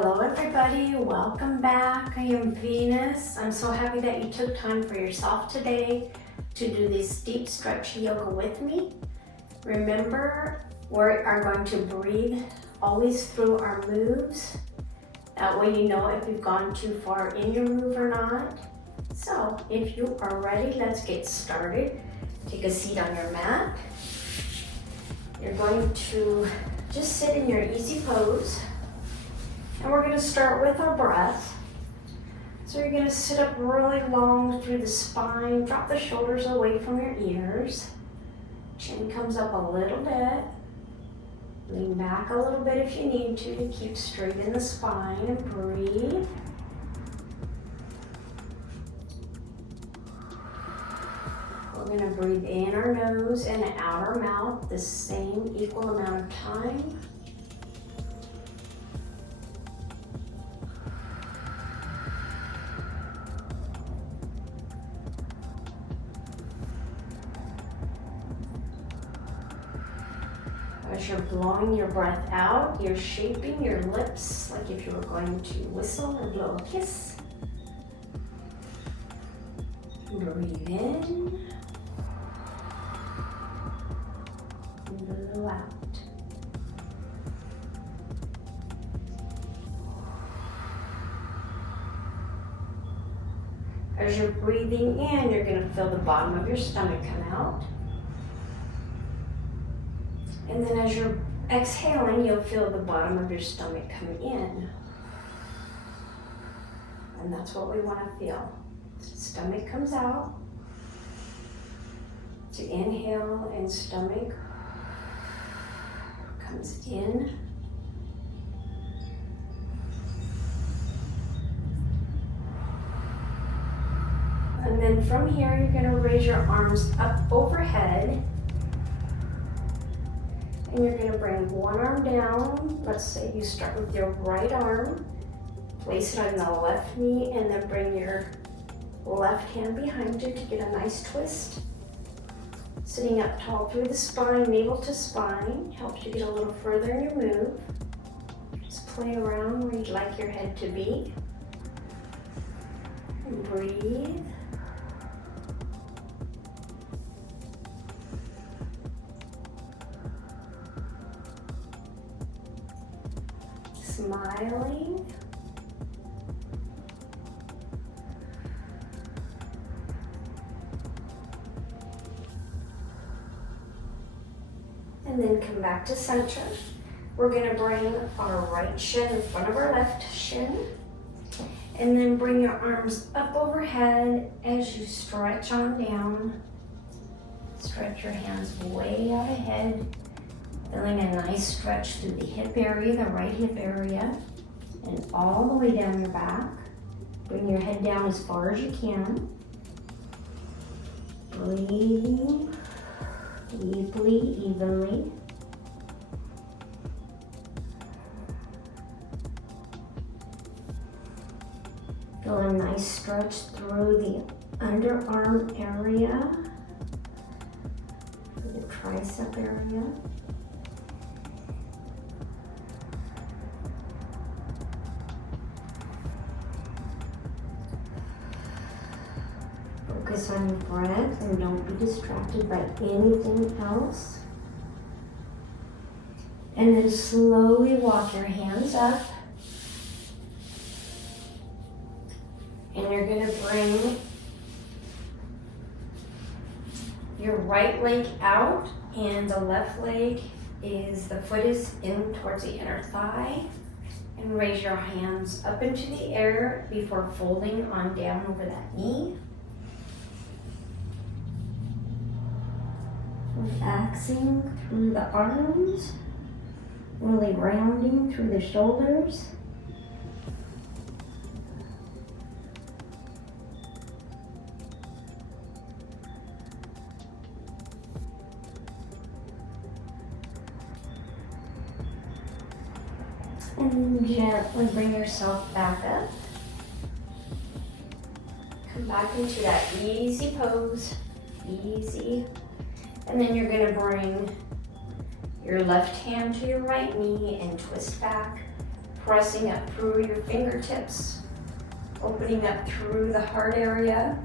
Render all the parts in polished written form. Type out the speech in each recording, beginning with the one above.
Hello everybody, welcome back. I am Venus. I'm so happy that you took time for yourself today to do this deep stretch yoga with me. Remember, we are going to breathe always through our moves. That way you know if you've gone too far in your move or not. So if you are ready, let's get started. Take a seat on your mat. You're going to just sit in your easy pose. And we're going to start with our breath. So you're going to sit up really long through the spine, drop the shoulders away from your ears. Chin comes up a little bit. Lean back a little bit if you need to keep straight in the spine and breathe. We're going to breathe in our nose and out our mouth the same equal amount of time. As you're blowing your breath out, you're shaping your lips like if you were going to whistle or blow a kiss. Breathe in. And blow out. As you're breathing in, you're going to feel the bottom of your stomach come out. And then as you're exhaling, you'll feel the bottom of your stomach come in. And that's what we want to feel. Stomach comes out. To inhale and stomach comes in. And then from here, you're going to raise your arms up overhead. And you're going to bring one arm down. Let's say you start with your right arm, place it on the left knee, and then bring your left hand behind you to get a nice twist. Sitting up tall through the spine, navel to spine, helps you get a little further in your move. Just play around where you'd like your head to be. And breathe. Smiling. And then come back to center. We're going to bring our right shin in front of our left shin. And then bring your arms up overhead as you stretch on down. Stretch your hands way out ahead. Feeling a nice stretch through the hip area, the right hip area, and all the way down your back. Bring your head down as far as you can. Breathing deeply, evenly. Feel a nice stretch through the underarm area, through the tricep area. Focus on your breath and don't be distracted by anything else. And then slowly walk your hands up. And you're going to bring your right leg out and the left leg the foot is in towards the inner thigh. And raise your hands up into the air before folding on down over that knee. Relaxing through the arms, really rounding through the shoulders. And gently bring yourself back up. Come back into that easy pose, easy. And then you're going to bring your left hand to your right knee and twist back. pressing up through your fingertips, opening up through the heart area.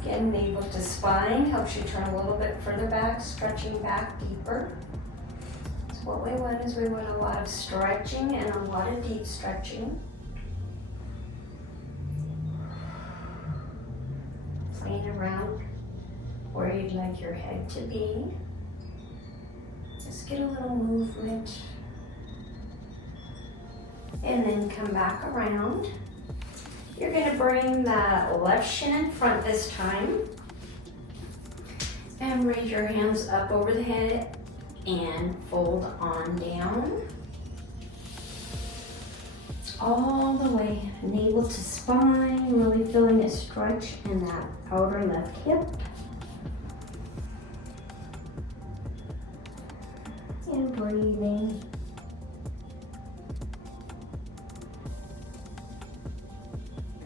Again, navel to spine helps you turn a little bit further back, stretching back deeper. So what we want is we want a lot of stretching and a lot of deep stretching. Playing around where you'd like your head to be. Just get a little movement. And then come back around. You're going to bring that left shin in front this time. And raise your hands up over the head and fold on down. All the way, navel to spine, really feeling a stretch in that outer left hip. And breathing.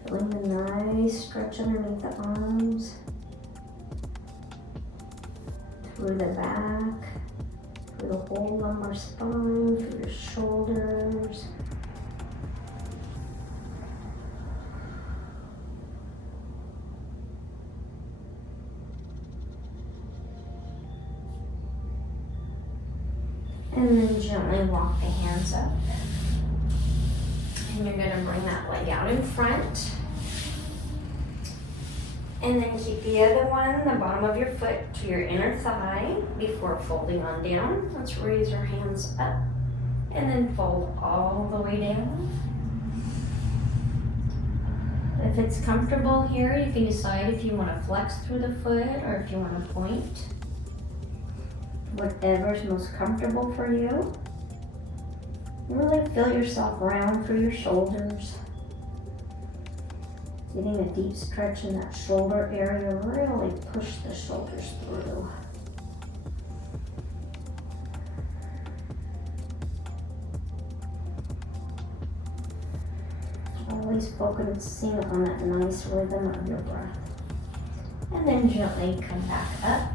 Feeling the nice stretch underneath the arms, through the back, through the whole lumbar spine, through your shoulders. And then gently walk the hands up. And you're gonna bring that leg out in front. And then keep the other one, the bottom of your foot, to your inner thigh before folding on down. Let's raise our hands up and then fold all the way down. If it's comfortable here, you can decide if you want to flex through the foot or if you want to point. Whatever's most comfortable for you. Really feel yourself round through your shoulders. Getting a deep stretch in that shoulder area, really push the shoulders through. Always focusing on that nice rhythm of your breath. And then gently come back up.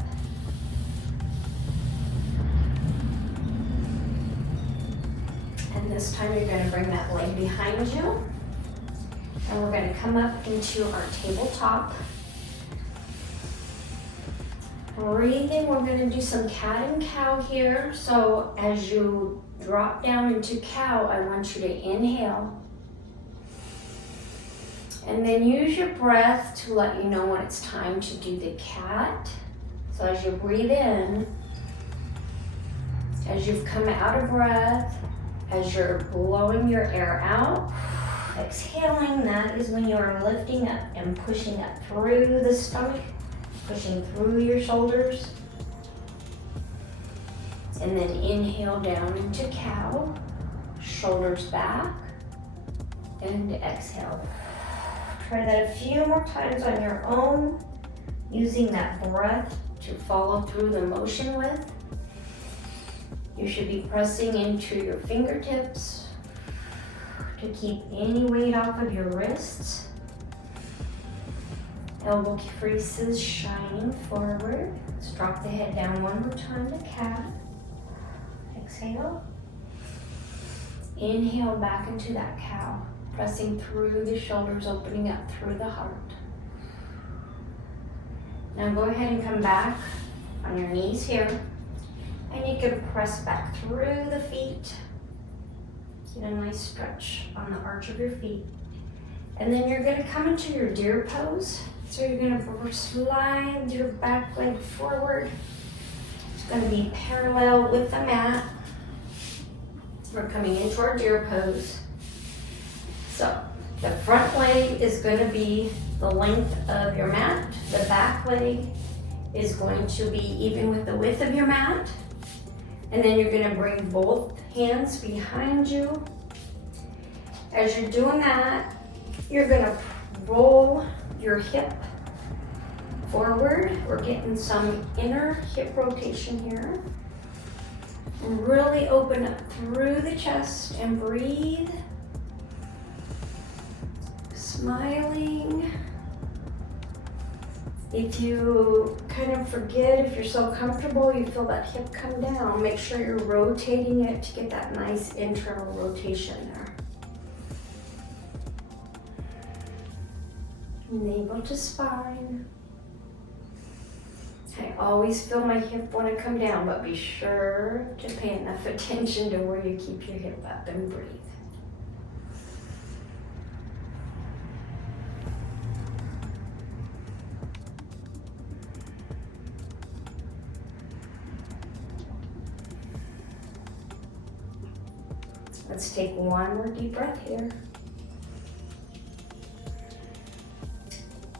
And this time you're going to bring that leg behind you. And we're going to come up into our tabletop. Breathing, we're going to do some cat and cow here. So as you drop down into cow, I want you to inhale. And then use your breath to let you know when it's time to do the cat. So as you breathe in, as you've come out of breath, as you're blowing your air out, exhaling, that is when you are lifting up and pushing up through the stomach, pushing through your shoulders. And then inhale down into cow, shoulders back, and exhale. Try that a few more times on your own, using that breath to follow through the motion with. You should be pressing into your fingertips to keep any weight off of your wrists. Elbow creases shining forward. Let's drop the head down one more time to cat. Exhale. Inhale back into that cow, pressing through the shoulders, opening up through the heart. Now go ahead and come back on your knees here. And you can press back through the feet. Get a nice stretch on the arch of your feet. And then you're gonna come into your deer pose. So you're gonna slide your back leg forward. It's gonna be parallel with the mat. We're coming into our deer pose. So the front leg is gonna be the length of your mat. The back leg is going to be even with the width of your mat. And then you're gonna bring both hands behind you. As you're doing that, you're gonna roll your hip forward. We're getting some inner hip rotation here. And really open up through the chest and breathe. Smiling. If you kind of forget, if you're so comfortable, you feel that hip come down, make sure you're rotating it to get that nice internal rotation there. Navel to spine. I always feel my hip want to come down, but be sure to pay enough attention to where you keep your hip up and breathe. Let's take one more deep breath here.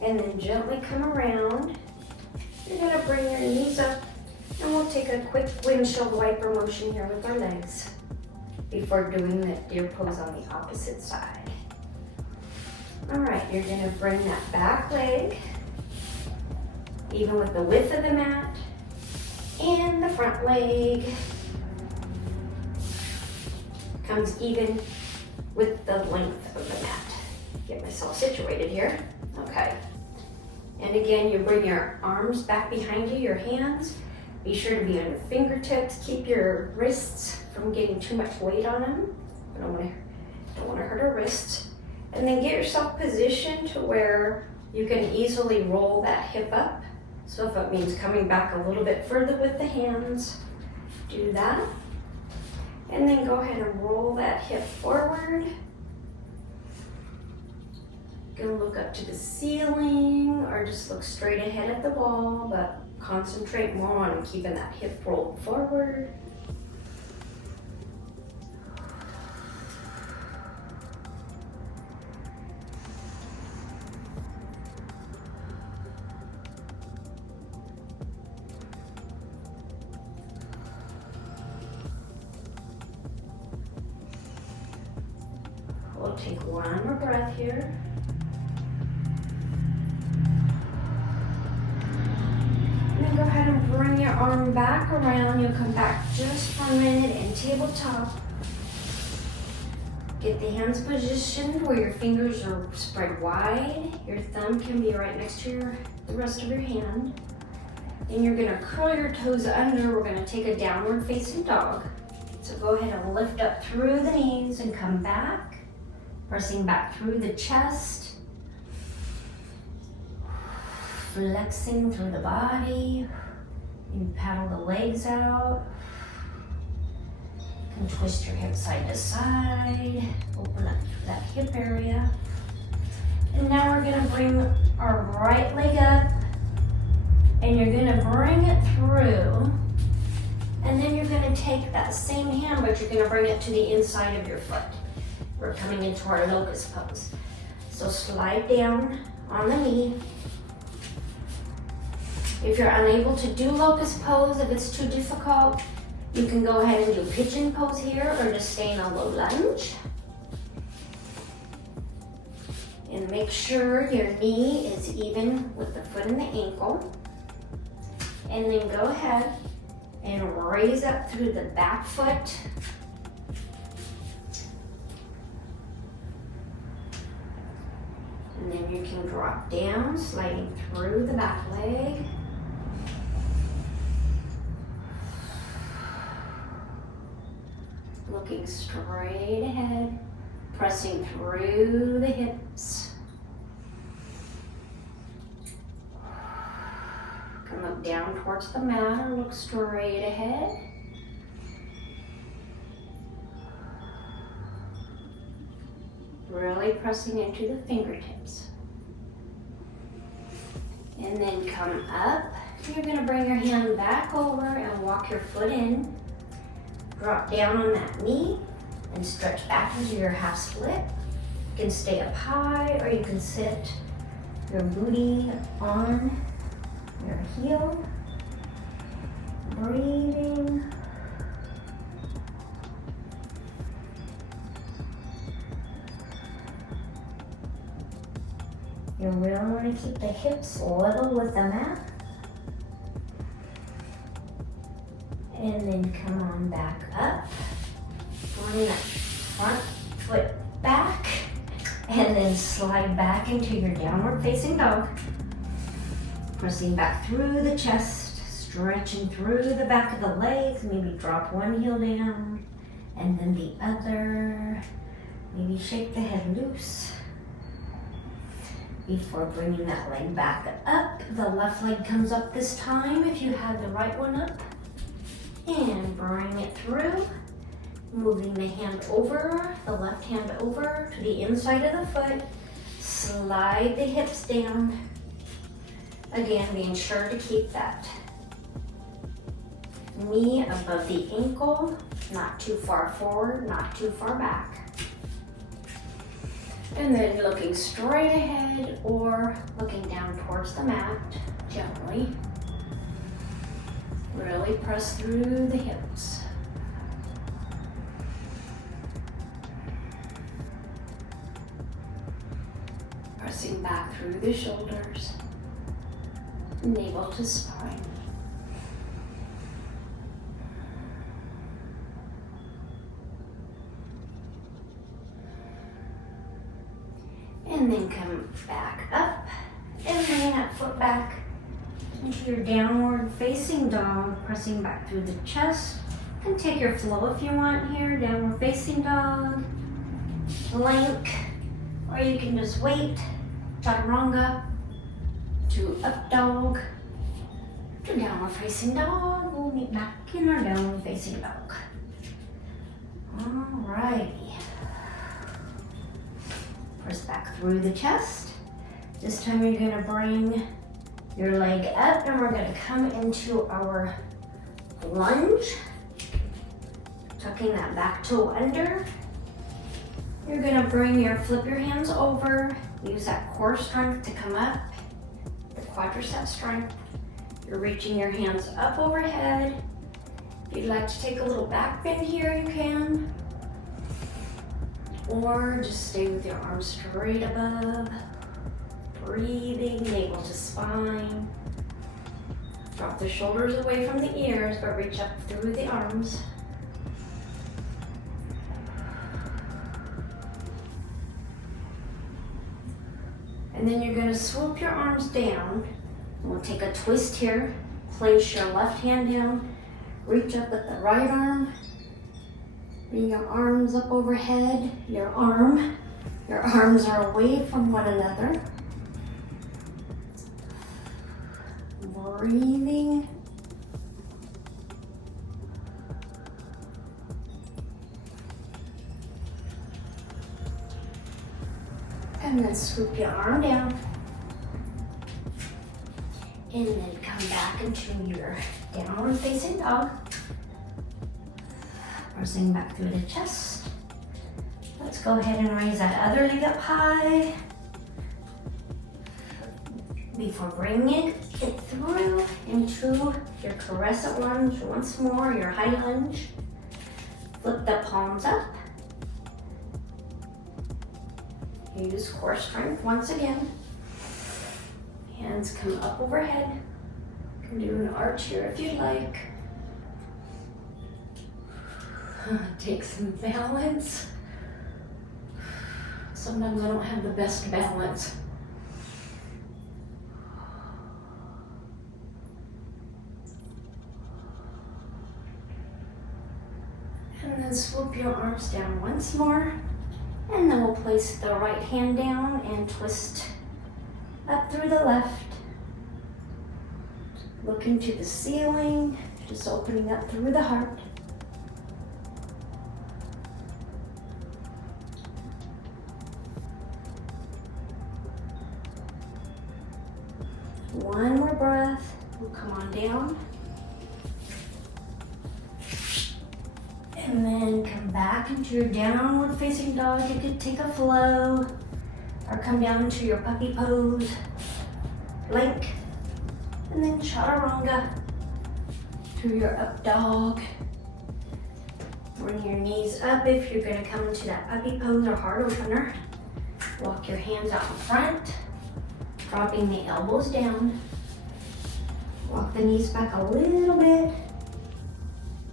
And then gently come around. You're gonna bring your knees up and we'll take a quick windshield wiper motion here with our legs before doing the deer pose on the opposite side. All right, you're gonna bring that back leg even with the width of the mat and the front leg comes even with the length of the mat. Get myself situated here. Okay. And again, you bring your arms back behind you, your hands. Be sure to be on your fingertips. Keep your wrists from getting too much weight on them. I don't want to hurt our wrists. And then get yourself positioned to where you can easily roll that hip up. So if it means coming back a little bit further with the hands, do that. And then go ahead and roll that hip forward. Gonna look up to the ceiling or just look straight ahead at the wall, but concentrate more on keeping that hip rolled forward. We'll take one more breath here. And then go ahead and bring your arm back around. You'll come back just for a minute and tabletop. Get the hands positioned where your fingers are spread wide. Your thumb can be right next to the rest of your hand. And you're gonna curl your toes under. We're gonna take a downward facing dog. So go ahead and lift up through the knees and come back. Pressing back through the chest. Flexing through the body. You paddle the legs out. You can twist your hips side to side. Open up that hip area. And now we're gonna bring our right leg up. And you're gonna bring it through. And then you're gonna take that same hand, but you're gonna bring it to the inside of your foot. We're coming into our locust pose. So slide down on the knee. If you're unable to do locust pose, if it's too difficult, you can go ahead and do pigeon pose here or just stay in a low lunge. And make sure your knee is even with the foot and the ankle. And then go ahead and raise up through the back foot. And then you can drop down, sliding through the back leg. Looking straight ahead, pressing through the hips. Can look down towards the mat or look straight ahead. Really pressing into the fingertips. And then come up. You're gonna bring your hand back over and walk your foot in. Drop down on that knee and stretch back into your half split. You can stay up high or you can sit your booty on your heel. Breathing. You really want to keep the hips level with the mat. And then come on back up. Bring that front foot back. And then slide back into your downward facing dog. Pressing back through the chest, stretching through the back of the legs. Maybe drop one heel down and then the other. Maybe shake the head loose. Before bringing that leg back up, the left leg comes up this time if you had the right one up. And bring it through. Moving the hand over, the left hand over to the inside of the foot. Slide the hips down. Again, being sure to keep that knee above the ankle, not too far forward, not too far back. And then looking straight ahead or looking down towards the mat, gently. Really press through the hips. Pressing back through the shoulders, navel to spine. And then come back up and bring that foot back into your downward facing dog, pressing back through the chest. You can take your flow if you want here, downward facing dog, plank, or you can just wait, chaturanga, to up dog, to downward facing dog. We'll meet back in our downward facing dog. Alrighty. Press back through the chest. This time you're gonna bring your leg up and we're gonna come into our lunge. Tucking that back toe under. You're gonna flip your hands over. Use that core strength to come up. The quadricep strength. You're reaching your hands up overhead. If you'd like to take a little back bend here, you can. Or just stay with your arms straight above. Breathing, navel to spine. Drop the shoulders away from the ears, but reach up through the arms. And then you're gonna swoop your arms down. We'll take a twist here. Place your left hand down. Reach up with the right arm. Bring your arms up overhead. Your arms are away from one another. Breathing. And then swoop your arm down. And then come back into your downward facing dog. Pressing back through the chest. Let's go ahead and raise that other leg up high. Before bringing it through into your crescent lunge once more, your high lunge. Flip the palms up. Use core strength once again. Hands come up overhead. You can do an arch here if you'd like. Take some balance. Sometimes I don't have the best balance. And then swoop your arms down once more. And then we'll place the right hand down and twist up through the left. Looking to the ceiling, just opening up through the heart. One more breath. We'll come on down. And then come back into your downward facing dog. You could take a flow or come down into your puppy pose, plank, and then chaturanga to your up dog. Bring your knees up if you're gonna come into that puppy pose or heart opener. Walk your hands out in front, dropping the elbows down. Walk the knees back a little bit.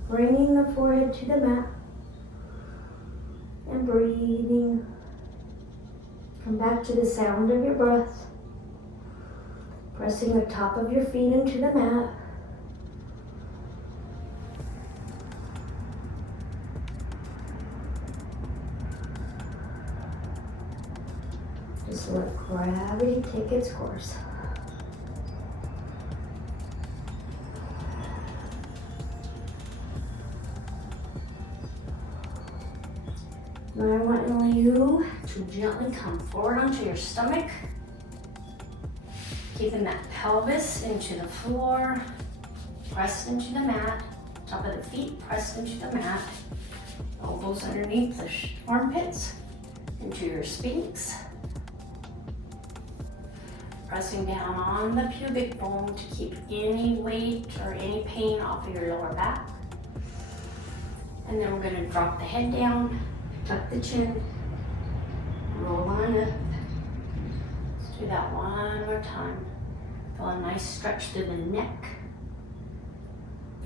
Bringing the forehead to the mat and breathing. Come back to the sound of your breath. Pressing the top of your feet into the mat. Just let gravity take its course. Now I want you to gently come forward onto your stomach, keeping that pelvis into the floor, pressed into the mat, top of the feet pressed into the mat, elbows underneath the armpits, into your spinks. Pressing down on the pubic bone to keep any weight or any pain off of your lower back. And then we're going to drop the head down, tuck the chin, roll on up. Let's do that one more time. Feel a nice stretch through the neck,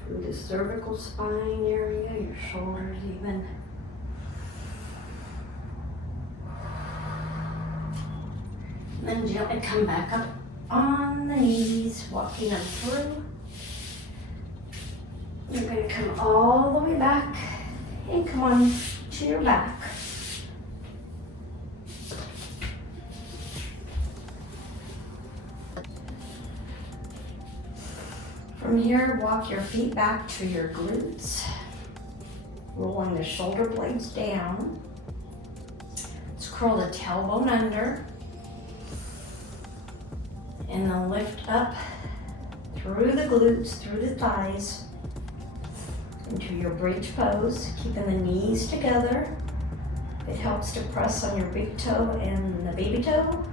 through the cervical spine area, your shoulders even. And then gently come back up on the knees, walking them through. You're going to come all the way back and come on to your back. From here, walk your feet back to your glutes, rolling the shoulder blades down. Let's curl the tailbone under. And then lift up through the glutes, through the thighs, into your bridge pose, keeping the knees together. It helps to press on your big toe and the baby toe,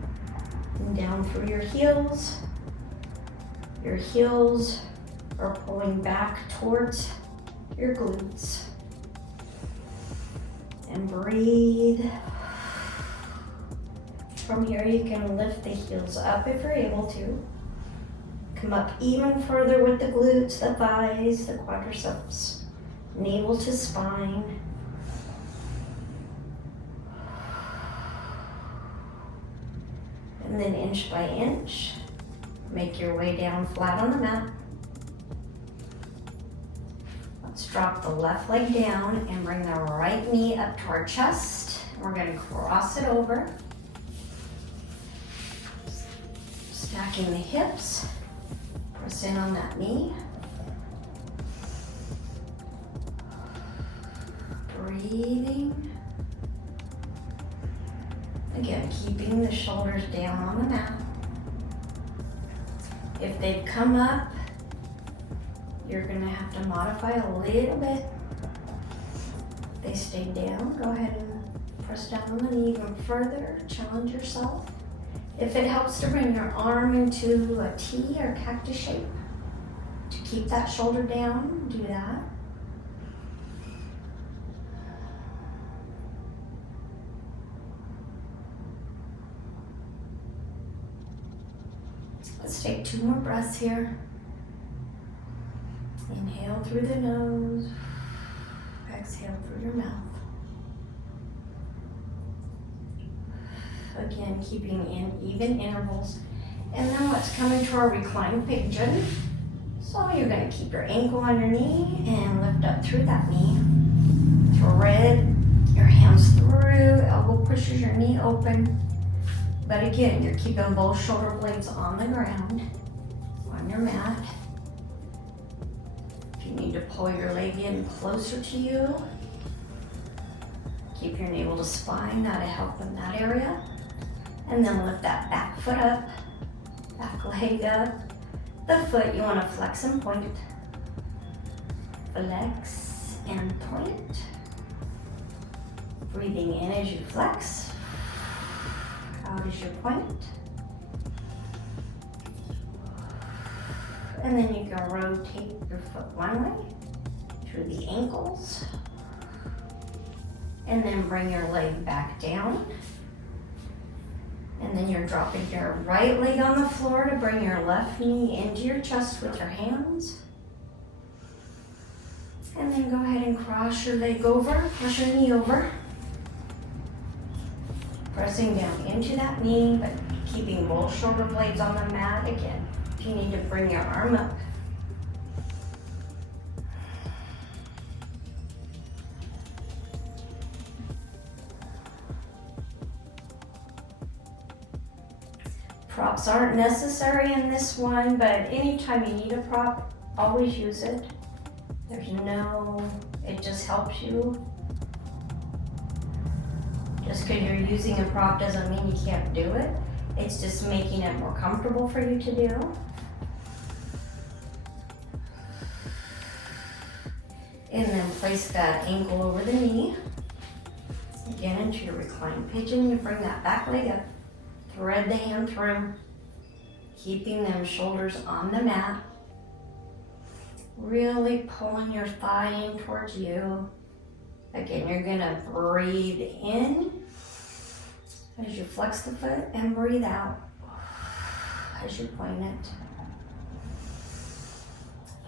and down through your heels. Your heels are pulling back towards your glutes. And breathe. From here, you can lift the heels up if you're able to. Come up even further with the glutes, the thighs, the quadriceps, navel to spine. And then inch by inch, make your way down flat on the mat. Let's drop the left leg down and bring the right knee up to our chest. We're going to cross it over. Stacking the hips, press in on that knee. Breathing. Again, keeping the shoulders down on the mat. If they've come up, you're going to have to modify a little bit. If they stay down, go ahead and press down on the knee even further. Challenge yourself. If it helps to bring your arm into a T or cactus shape, to keep that shoulder down, do that. Let's take 2 more breaths here. Inhale through the nose, exhale through your mouth. Again, keeping in even intervals. And then let's come into our reclined pigeon. So you're going to keep your ankle on your knee and lift up through that knee. Thread your hands through, elbow pushes your knee open. But again, you're keeping both shoulder blades on the ground, on your mat. If you need to pull your leg in closer to you, keep your navel to spine, that'll help in that area. And then lift that back foot up, back leg up. The foot you want to flex and point. Flex and point. Breathing in as you flex. Out as you point. And then you can rotate your foot one way through the ankles. And then bring your leg back down. And then you're dropping your right leg on the floor to bring your left knee into your chest with your hands. And then go ahead and cross your leg over, cross your knee over. Pressing down into that knee, but keeping both shoulder blades on the mat again. If you need to bring your arm up. Props aren't necessary in this one, but anytime you need a prop, always use it. It just helps you. Just because you're using a prop doesn't mean you can't do it. It's just making it more comfortable for you to do. And then place that ankle over the knee. Again, into your reclined pigeon, you bring that back leg up. Thread the hand through, keeping them shoulders on the mat. Really pulling your thigh in towards you. Again, you're gonna breathe in as you flex the foot and breathe out as you point it.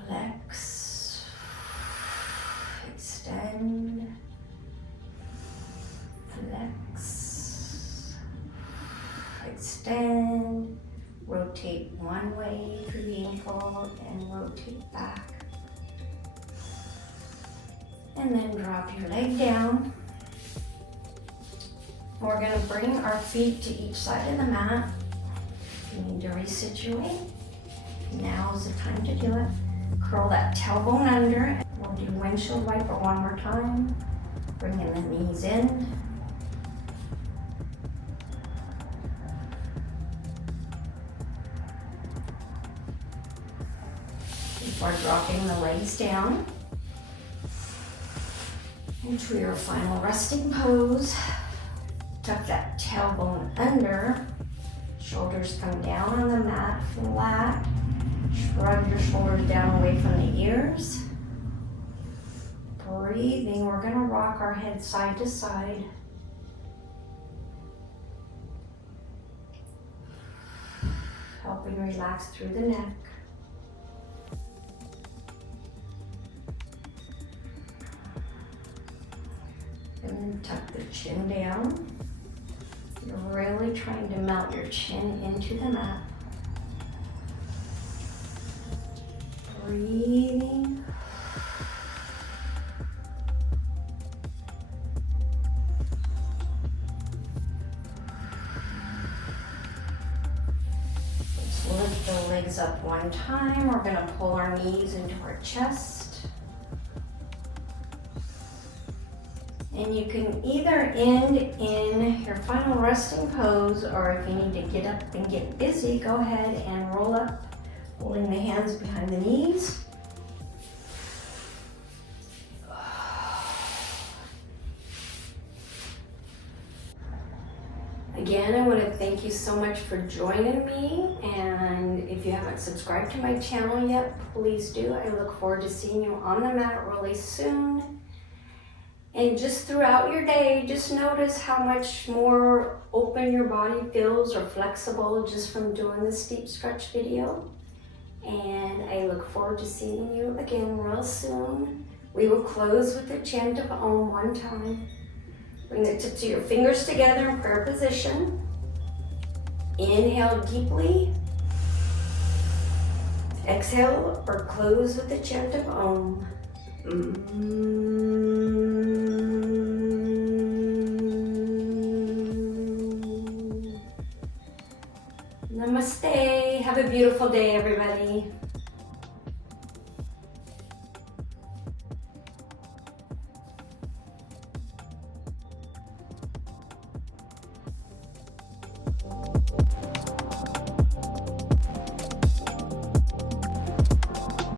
Flex, extend, flex, extend, rotate one way through the ankle and rotate back. And then drop your leg down. We're going to bring our feet to each side of the mat. If you need to resituate, now's the time to do it. Curl that tailbone under. We'll do windshield wiper one more time. Bringing the knees in. Before dropping the legs down into your final resting pose. Tuck that tailbone under, shoulders come down on the mat flat. Shrug your shoulders down away from the ears. Breathing, we're gonna rock our head side to side. Helping relax through the neck. And then tuck the chin down. You're really trying to melt your chin into the mat. Breathing. Let's lift the legs up one time. We're going to pull our knees into our chest. And you can either end in your final resting pose, or if you need to get up and get busy, go ahead and roll up, holding the hands behind the knees. Again, I want to thank you so much for joining me, and if you haven't subscribed to my channel yet, please do. I look forward to seeing you on the mat really soon. And just throughout your day, just notice how much more open your body feels or flexible just from doing this deep stretch video. And I look forward to seeing you again real soon. We will close with the chant of Om one time. Bring the tips of your fingers together in prayer position. Inhale deeply. Exhale or close with the chant of Om. Namaste. Have a beautiful day, everybody.